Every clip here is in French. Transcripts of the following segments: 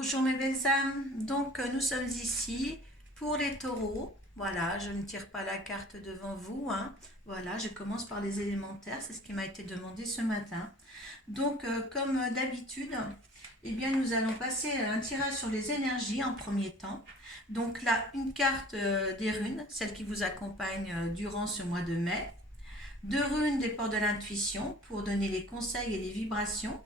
Bonjour mes belles âmes, donc nous sommes ici pour les taureaux. Voilà, je ne tire pas la carte devant vous, hein. Voilà, je commence par les élémentaires, c'est ce qui m'a été demandé ce matin. Donc comme d'habitude, eh bien nous allons passer à un tirage sur les énergies en premier temps. Donc là, une carte des runes, celle qui vous accompagne durant ce mois de mai. Deux runes des ports de l'intuition pour donner les conseils et les vibrations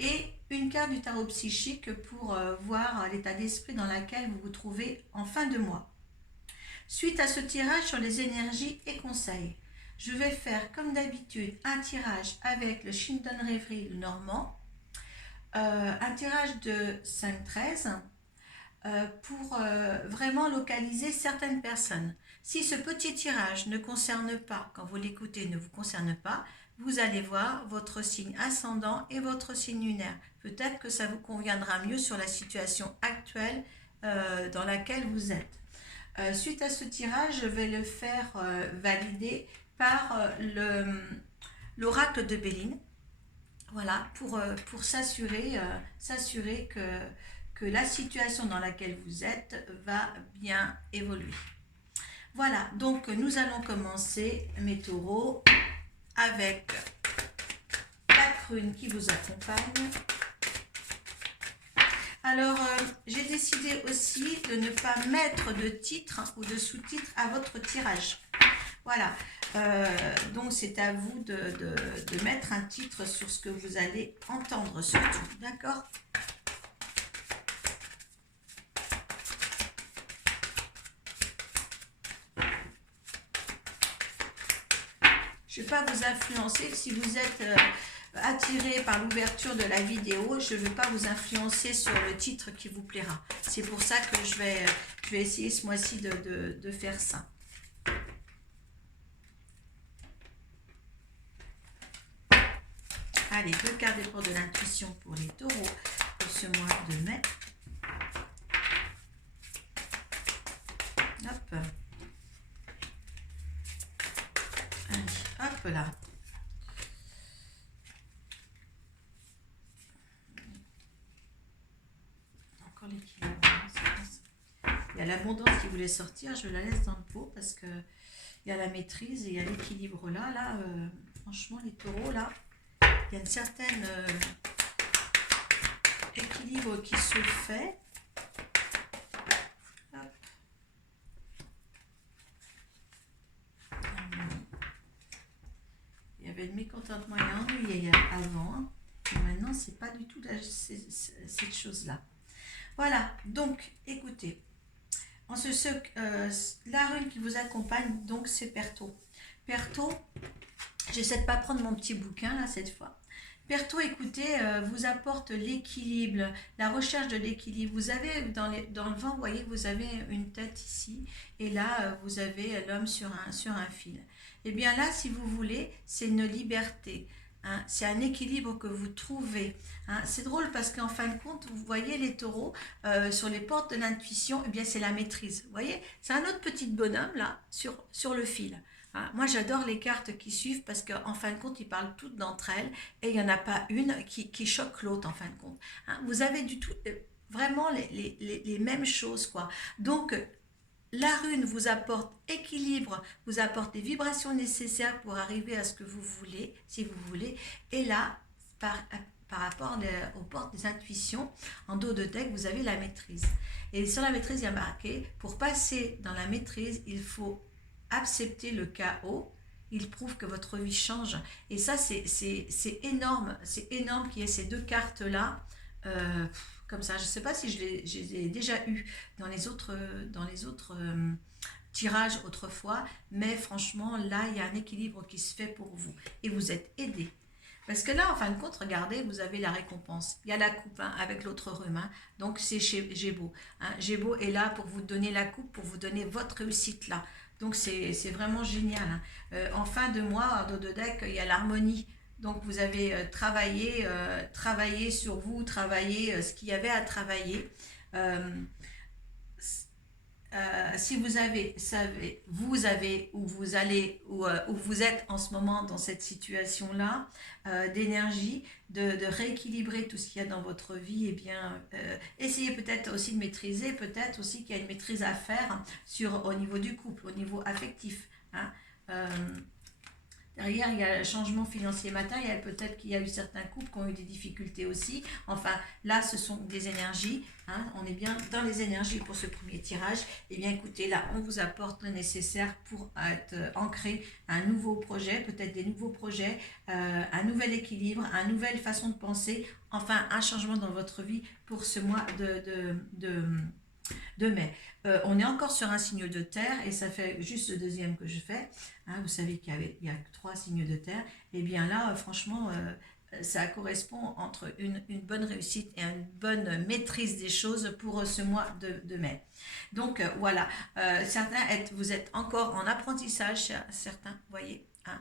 et une carte du tarot psychique pour voir l'état d'esprit dans lequel vous vous trouvez en fin de mois. Suite à ce tirage sur les énergies et conseils, je vais faire comme d'habitude un tirage avec le Shindon Rêverie normand, un tirage de 5-13 pour vraiment localiser certaines personnes. Si ce petit tirage ne concerne pas, quand vous l'écoutez, ne vous concerne pas, vous allez voir votre signe ascendant et votre signe lunaire. Peut-être que ça vous conviendra mieux sur la situation actuelle dans laquelle vous êtes. Suite à ce tirage, je vais le faire valider par l'oracle de Béline. Voilà, pour s'assurer que la situation dans laquelle vous êtes va bien évoluer. Voilà, donc nous allons commencer, mes taureaux, avec 4 runes qui vous accompagnent. Alors, j'ai décidé aussi de ne pas mettre de titre ou de sous-titre à votre tirage. Voilà, donc c'est à vous de mettre un titre sur ce que vous allez entendre surtout, d'accord ? Je ne vais pas vous influencer si vous êtes attiré par l'ouverture de la vidéo. Je ne vais pas vous influencer sur le titre qui vous plaira. C'est pour ça que je vais essayer ce mois-ci de faire ça. Allez, 2 cartes des ports de l'intuition pour les taureaux pour ce mois de mai. Hop. Allez, hop là. Encore l'équilibre. Il y a l'abondance qui voulait sortir, je la laisse dans le pot parce que il y a la maîtrise et il y a l'équilibre là. Là, franchement, les taureaux, là, il y a une certaine équilibre qui se fait. Hop. Il y avait le mécontentement et l'ennui avant. Et maintenant, c'est pas du tout cette chose-là. Voilà, donc, écoutez. La rune qui vous accompagne, donc, c'est Perto. Perto, j'essaie de pas prendre mon petit bouquin, là, cette fois. Perto, écoutez, vous apporte l'équilibre, la recherche de l'équilibre. Vous avez, dans le vent, vous voyez, vous avez une tête ici, et là, vous avez l'homme sur un fil. Et bien là, si vous voulez, c'est une liberté. Hein, c'est un équilibre que vous trouvez. Hein. C'est drôle parce qu'en fin de compte, vous voyez les taureaux sur les portes de l'intuition, eh bien c'est la maîtrise. Vous voyez, c'est un autre petit bonhomme là sur le fil. Hein. Moi j'adore les cartes qui suivent parce qu'en fin de compte, ils parlent toutes d'entre elles et il n'y en a pas une qui choque l'autre en fin de compte. Hein. Vous avez du tout vraiment les mêmes choses quoi. Donc la rune vous apporte équilibre, vous apporte les vibrations nécessaires pour arriver à ce que vous voulez, si vous voulez. Et là, par rapport aux portes des intuitions, en dos de deck, vous avez la maîtrise. Et sur la maîtrise, il y a marqué, pour passer dans la maîtrise, il faut accepter le chaos. Il prouve que votre vie change. Et ça, c'est énorme. C'est énorme qu'il y ait ces 2 cartes-là. Comme ça, je ne sais pas si je les ai déjà eues dans les autres tirages autrefois, mais franchement, là, il y a un équilibre qui se fait pour vous et vous êtes aidé. Parce que là, en fin de compte, regardez, vous avez la récompense. Il y a la coupe hein, avec l'autre rhume. Hein. Donc, c'est chez Gémeaux. Hein. Gémeaux est là pour vous donner la coupe, pour vous donner votre réussite là. Donc, c'est vraiment génial. Hein. En fin de mois, dans le deck, il y a l'harmonie. Donc vous avez travaillé sur vous, travaillé ce qu'il y avait à travailler. si vous avez, ou vous allez, ou vous êtes en ce moment dans cette situation-là d'énergie, de rééquilibrer tout ce qu'il y a dans votre vie, et bien, essayez peut-être aussi de maîtriser, peut-être aussi qu'il y a une maîtrise à faire au niveau du couple, au niveau affectif. Hein. Euh, Derrière, il y a le changement financier matériel. Peut-être qu'il y a eu certains couples qui ont eu des difficultés aussi. Enfin, là, ce sont des énergies. Hein. On est bien dans les énergies pour ce premier tirage. Eh bien, écoutez, là, on vous apporte le nécessaire pour être ancré un nouveau projet, peut-être des nouveaux projets, un nouvel équilibre, une nouvelle façon de penser. Enfin, un changement dans votre vie pour ce mois de mai. On est encore sur un signe de terre et ça fait juste le deuxième que je fais. Hein, vous savez il y a 3 signes de terre. Et bien là, franchement, ça correspond entre une bonne réussite et une bonne maîtrise des choses pour ce mois de mai. Donc voilà, vous êtes encore en apprentissage, certains, voyez. Hein,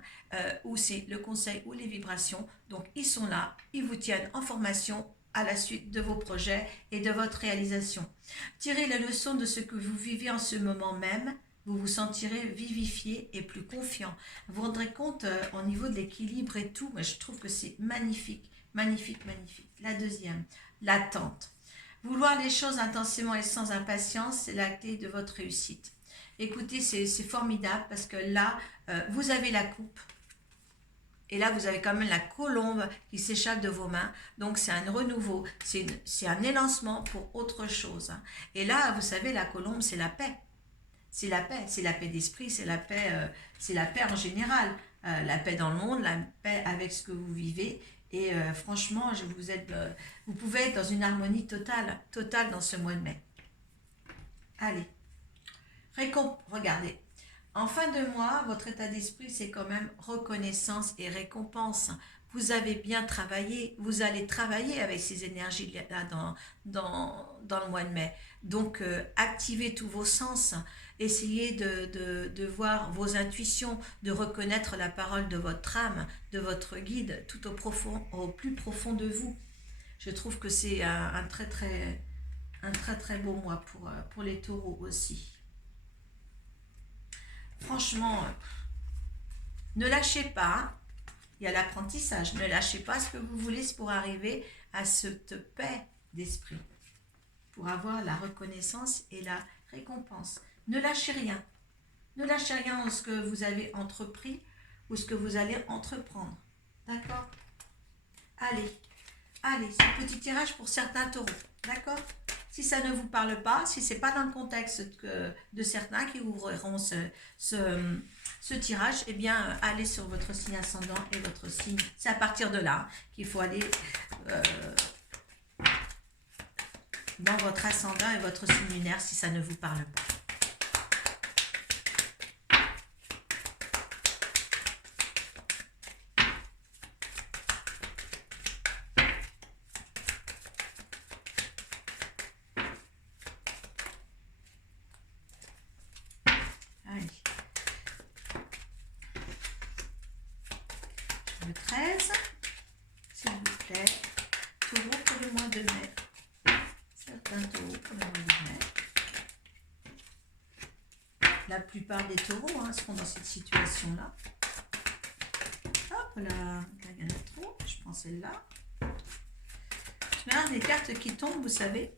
où c'est le conseil ou les vibrations. Donc ils sont là, ils vous tiennent en formation à la suite de vos projets et de votre réalisation. Tirez les leçons de ce que vous vivez en ce moment même, vous vous sentirez vivifié et plus confiant. Vous vous rendrez compte au niveau de l'équilibre et tout, mais je trouve que c'est magnifique, magnifique, magnifique. La deuxième, l'attente. Vouloir les choses intensément et sans impatience, c'est la clé de votre réussite. Écoutez, c'est formidable parce que là, vous avez la coupe. Et là, vous avez quand même la colombe qui s'échappe de vos mains. Donc, c'est un renouveau, c'est un élancement pour autre chose. Et là, vous savez, la colombe, c'est la paix. C'est la paix. C'est la paix d'esprit, c'est la paix en général. La paix dans le monde, la paix avec ce que vous vivez. Et franchement, vous pouvez être dans une harmonie totale dans ce mois de mai. Allez, regardez. En fin de mois, votre état d'esprit, c'est quand même reconnaissance et récompense. Vous avez bien travaillé, vous allez travailler avec ces énergies-là dans le mois de mai. Donc, activez tous vos sens, essayez de voir vos intuitions, de reconnaître la parole de votre âme, de votre guide, tout au plus profond de vous. Je trouve que c'est un très très beau mois pour les taureaux aussi. Franchement, ne lâchez pas, il y a l'apprentissage, ne lâchez pas ce que vous voulez pour arriver à cette paix d'esprit, pour avoir la reconnaissance et la récompense. Ne lâchez rien, ne lâchez rien dans ce que vous avez entrepris ou ce que vous allez entreprendre, d'accord? Allez, c'est un petit tirage pour certains taureaux, d'accord? Si ça ne vous parle pas, si ce n'est pas dans le contexte de certains qui ouvriront ce tirage, eh bien, allez sur votre signe ascendant et votre signe. C'est à partir de là qu'il faut aller dans votre ascendant et votre signe lunaire si ça ne vous parle pas. Le 13, s'il vous plaît, taureau pour le mois de mai. Certains taureaux pour le mois de mai. La plupart des taureaux seront dans cette situation-là. Hop là, il y en a trop, je prends celle-là. Je regarde les cartes qui tombent, vous savez,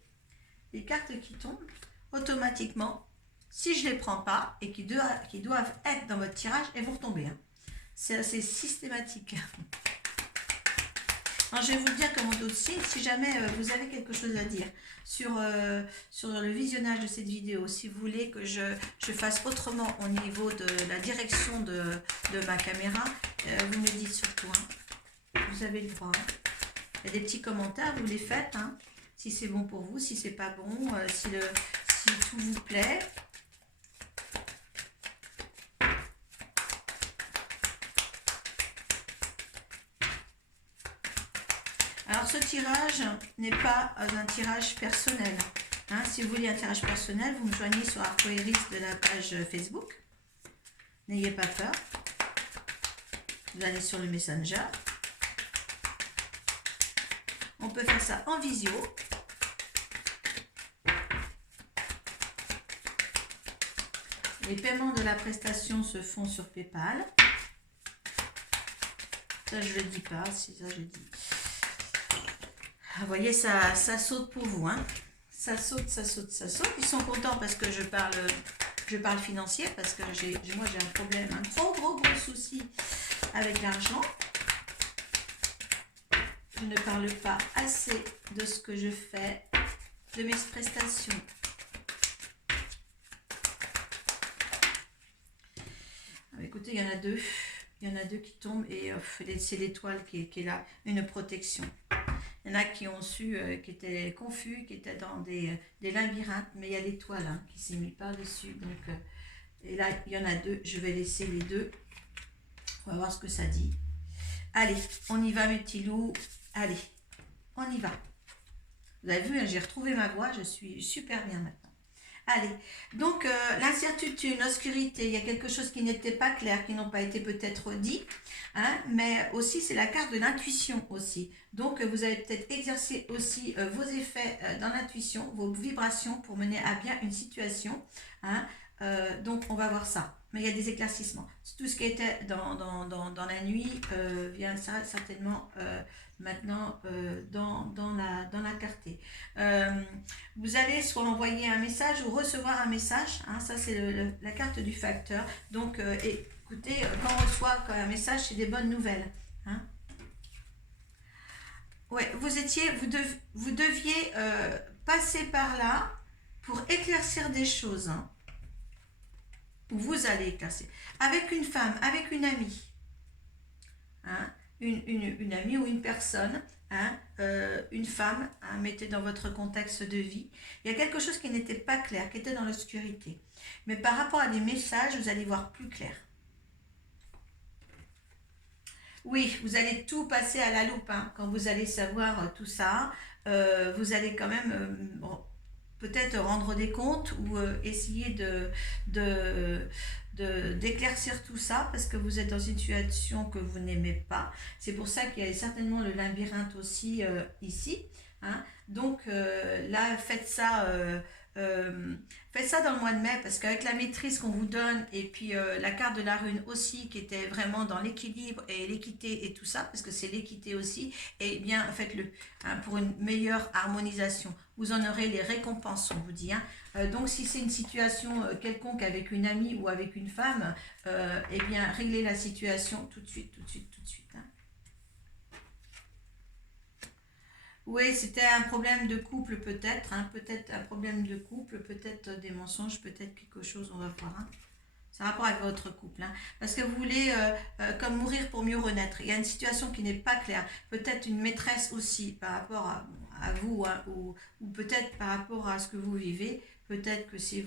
les cartes qui tombent, automatiquement, si je ne les prends pas et qui doivent être dans votre tirage, elles vont retomber. C'est assez systématique. Alors, je vais vous le dire comme aussi, si jamais vous avez quelque chose à dire sur le visionnage de cette vidéo, si vous voulez que je fasse autrement au niveau de la direction de ma caméra, vous me dites surtout. Vous avez le droit. Il y a des petits commentaires, vous les faites. Si c'est bon pour vous, si c'est pas bon, si tout vous plaît. Alors ce tirage n'est pas un tirage personnel. Si vous voulez un tirage personnel, vous me joignez sur Arcoiris de la page Facebook. N'ayez pas peur. Vous allez sur le Messenger. On peut faire ça en visio. Les paiements de la prestation se font sur PayPal. Ça, je ne le dis pas. Si ça, je le dis. Vous voyez, ça saute pour vous. Hein. Ça saute, ça saute, ça saute. Ils sont contents parce que je parle financier. Parce que moi, j'ai un problème. Un gros souci avec l'argent. Je ne parle pas assez de ce que je fais, de mes prestations. Écoutez, il y en a deux. Il y en a deux qui tombent et c'est l'étoile qui est là, une protection. Il y en a qui ont su, qui étaient confus, qui étaient dans des labyrinthes, mais il y a l'étoile hein, qui s'est mise par-dessus. Donc, et là, il y en a deux. Je vais laisser les deux. On va voir ce que ça dit. Allez, on y va mes petits loups. Allez, on y va. Vous avez vu, hein, j'ai retrouvé ma voix. Je suis super bien maintenant. Allez, donc l'incertitude, l'obscurité, il y a quelque chose qui n'était pas clair, qui n'ont pas été peut-être dit, hein, mais aussi c'est la carte de l'intuition aussi. Donc vous allez peut-être exercer aussi vos effets dans l'intuition, vos vibrations pour mener à bien une situation. Hein, donc on va voir ça. Mais il y a des éclaircissements. Tout ce qui était dans la nuit vient certainement maintenant dans la clarté. Vous allez soit envoyer un message ou recevoir un message. Hein, ça, c'est la carte du facteur. Donc, écoutez, quand on reçoit un message, c'est des bonnes nouvelles. Hein. Ouais, vous deviez passer par là pour éclaircir des choses. Hein. Vous allez éclaircir. Avec une femme, avec une amie. Hein, une amie ou une personne. Hein, une femme, hein, mettez dans votre contexte de vie. Il y a quelque chose qui n'était pas clair, qui était dans l'obscurité. Mais par rapport à des messages, vous allez voir plus clair. Oui, vous allez tout passer à la loupe. Hein, quand vous allez savoir tout ça, vous allez quand même peut-être rendre des comptes ou essayer d'éclaircir tout ça parce que vous êtes dans une situation que vous n'aimez pas. C'est pour ça qu'il y a certainement le labyrinthe aussi ici. Hein. Donc là, faites ça dans le mois de mai parce qu'avec la maîtrise qu'on vous donne et puis la carte de la rune aussi qui était vraiment dans l'équilibre et l'équité et tout ça parce que c'est l'équité aussi, et bien faites-le hein, pour une meilleure harmonisation. Vous en aurez les récompenses, on vous dit. Hein. Donc si c'est une situation quelconque avec une amie ou avec une femme, eh bien réglez la situation tout de suite. Hein. Oui, c'était un problème de couple peut-être, hein, peut-être un problème de couple, peut-être des mensonges, peut-être quelque chose, on va voir. Hein. C'est un rapport avec votre couple. Hein. Parce que vous voulez comme mourir pour mieux renaître. Il y a une situation qui n'est pas claire. Peut-être une maîtresse aussi par rapport à vous hein, ou peut-être par rapport à ce que vous vivez. Peut-être que c'est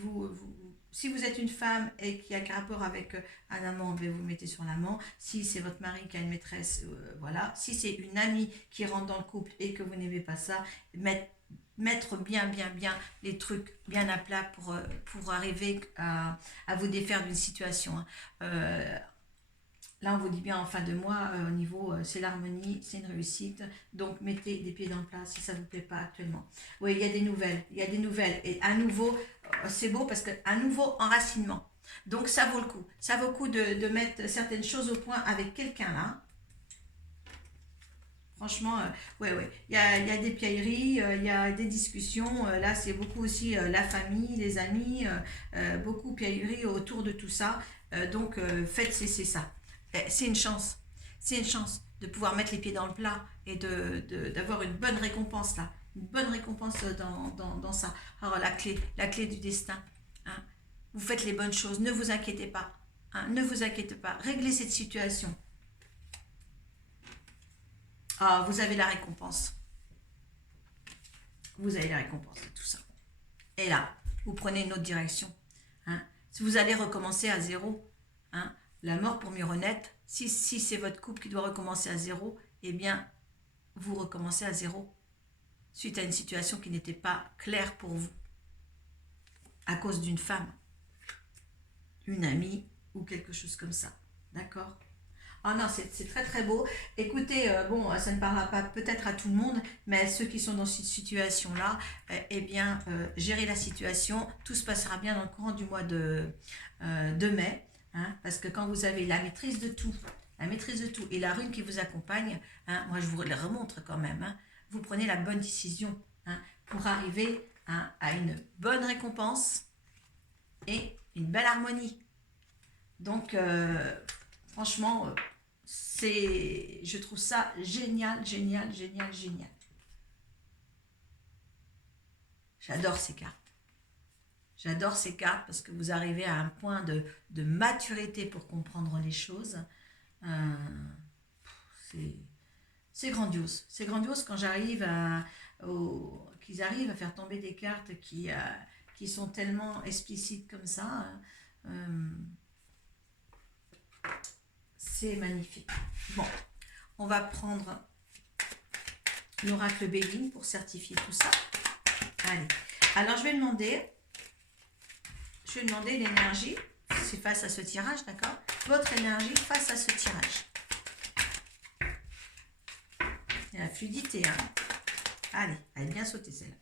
si vous êtes une femme et qui a un rapport avec un amant, vous vous mettez sur l'amant. Si c'est votre mari qui a une maîtresse, voilà. Si c'est une amie qui rentre dans le couple et que vous n'aimez pas ça, mettre bien les trucs bien à plat pour arriver à vous défaire d'une situation. Hein. Là, on vous dit bien en fin de mois, au niveau, c'est l'harmonie, c'est une réussite. Donc, mettez des pieds dans le plat si ça ne vous plaît pas actuellement. Oui, il y a des nouvelles. Et à nouveau, c'est beau parce qu'un nouveau enracinement. Donc, ça vaut le coup. Ça vaut le coup de mettre certaines choses au point avec quelqu'un là. Franchement, ouais. Il y a des piailleries, il y a des discussions. Là, c'est beaucoup aussi la famille, les amis, beaucoup de piailleries autour de tout ça. Donc, faites cesser ça. C'est une chance. C'est une chance de pouvoir mettre les pieds dans le plat et d'avoir une bonne récompense là. Une bonne récompense dans ça. Alors, la clé du destin. Hein. Vous faites les bonnes choses. Ne vous inquiétez pas. Hein. Ne vous inquiétez pas. Réglez cette situation. Ah, vous avez la récompense. Vous avez la récompense de tout ça. Et là, vous prenez une autre direction. Hein. Si vous allez recommencer à zéro, hein, la mort pour mieux renaître, si c'est votre couple qui doit recommencer à zéro, eh bien, vous recommencez à zéro. Suite à une situation qui n'était pas claire pour vous. À cause d'une femme, une amie ou quelque chose comme ça. D'accord ? Ah non, c'est très très beau. Écoutez, bon, ça ne parlera pas peut-être à tout le monde, mais ceux qui sont dans cette situation-là, eh bien, gérez la situation. Tout se passera bien dans le courant du mois de mai, hein, parce que quand vous avez la maîtrise de tout et la rune qui vous accompagne, hein, moi je vous le remontre quand même, hein, vous prenez la bonne décision, hein, pour arriver, hein, à une bonne récompense et une belle harmonie. Donc, franchement, je trouve ça génial, génial, génial, génial. J'adore ces cartes. J'adore ces cartes parce que vous arrivez à un point de maturité pour comprendre les choses. Euh, c'est c'est grandiose. C'est grandiose quand qu'ils arrivent à faire tomber des cartes qui sont tellement explicites comme ça. Euh, c'est magnifique. Bon, on va prendre l'oracle Béline pour certifier tout ça. Allez. Alors, je vais demander l'énergie, c'est face à ce tirage, d'accord? Votre énergie face à ce tirage. Et la fluidité, hein. Allez, elle est bien sautée celle-là.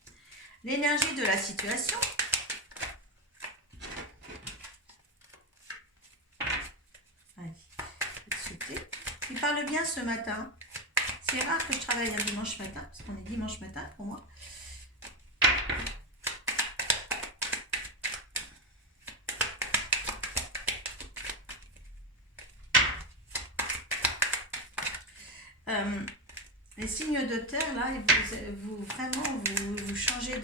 L'énergie de la situation. Allez, sauter. Il parle bien ce matin. C'est rare que je travaille un dimanche matin, parce qu'on est dimanche matin pour moi. Les signes de terre, là, vous changez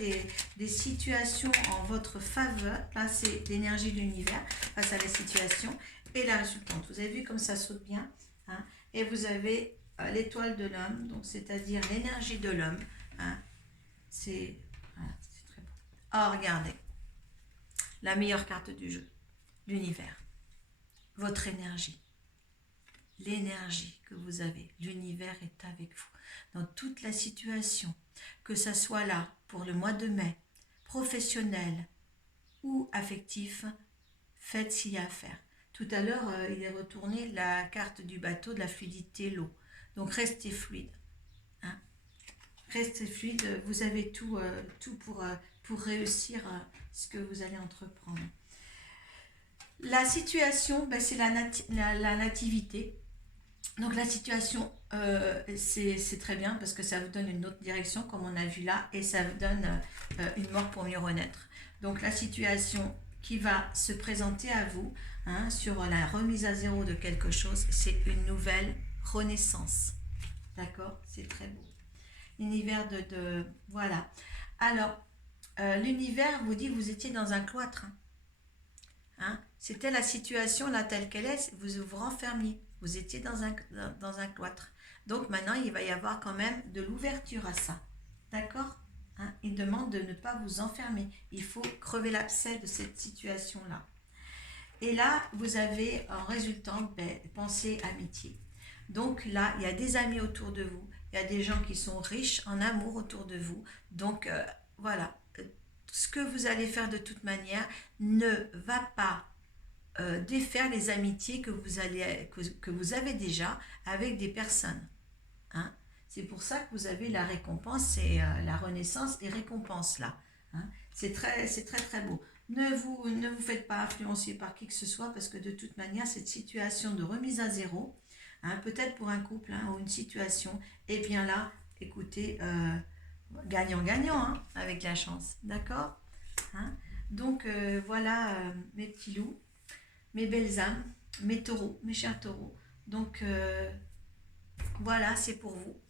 des situations en votre faveur. Là, c'est l'énergie de l'univers face à la situation et la résultante. Vous avez vu comme ça saute bien, hein, et vous avez l'étoile de l'homme, donc c'est-à-dire l'énergie de l'homme. Hein, c'est très beau. Oh, regardez, la meilleure carte du jeu, l'univers, votre énergie. L'énergie que vous avez, l'univers est avec vous dans toute la situation, que ça soit là pour le mois de mai, professionnel ou affectif, faites s'il y a à faire. Tout à l'heure, il est retourné la carte du bateau de la fluidité, l'eau. Donc restez fluide. Hein. Restez fluide, vous avez tout pour réussir ce que vous allez entreprendre. La situation, ben, c'est la nativité. Donc la situation, c'est très bien parce que ça vous donne une autre direction comme on a vu là et ça vous donne une mort pour mieux renaître. Donc la situation qui va se présenter à vous, hein, sur la remise à zéro de quelque chose, c'est une nouvelle renaissance. D'accord? C'est très beau. L'univers voilà. Alors, l'univers vous dit que vous étiez dans un cloître. Hein? C'était la situation là telle qu'elle est, vous vous renfermiez. Vous étiez dans un cloître. Donc maintenant, il va y avoir quand même de l'ouverture à ça. D'accord, hein? Il demande de ne pas vous enfermer. Il faut crever l'abcès de cette situation-là. Et là, vous avez en résultant pensée amitié. Donc là, il y a des amis autour de vous. Il y a des gens qui sont riches en amour autour de vous. Donc voilà, ce que vous allez faire de toute manière ne va pas défaire les amitiés que vous avez déjà avec des personnes. Hein. C'est pour ça que vous avez la récompense et la renaissance des récompenses là. Hein. C'est très très beau. Ne vous faites pas influencer par qui que ce soit parce que de toute manière cette situation de remise à zéro, hein, peut-être pour un couple, hein, ou une situation, et bien là, écoutez, gagnant-gagnant, hein, avec la chance. D'accord, hein. Donc voilà, mes petits loups, mes belles âmes, mes taureaux, mes chers taureaux. Donc voilà, c'est pour vous.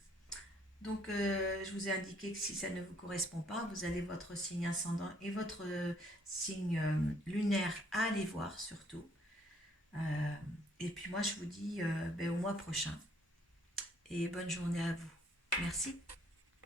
Donc je vous ai indiqué que si ça ne vous correspond pas, vous allez votre signe ascendant et votre signe lunaire à aller voir surtout. Et puis moi je vous dis au mois prochain. Et bonne journée à vous. Merci.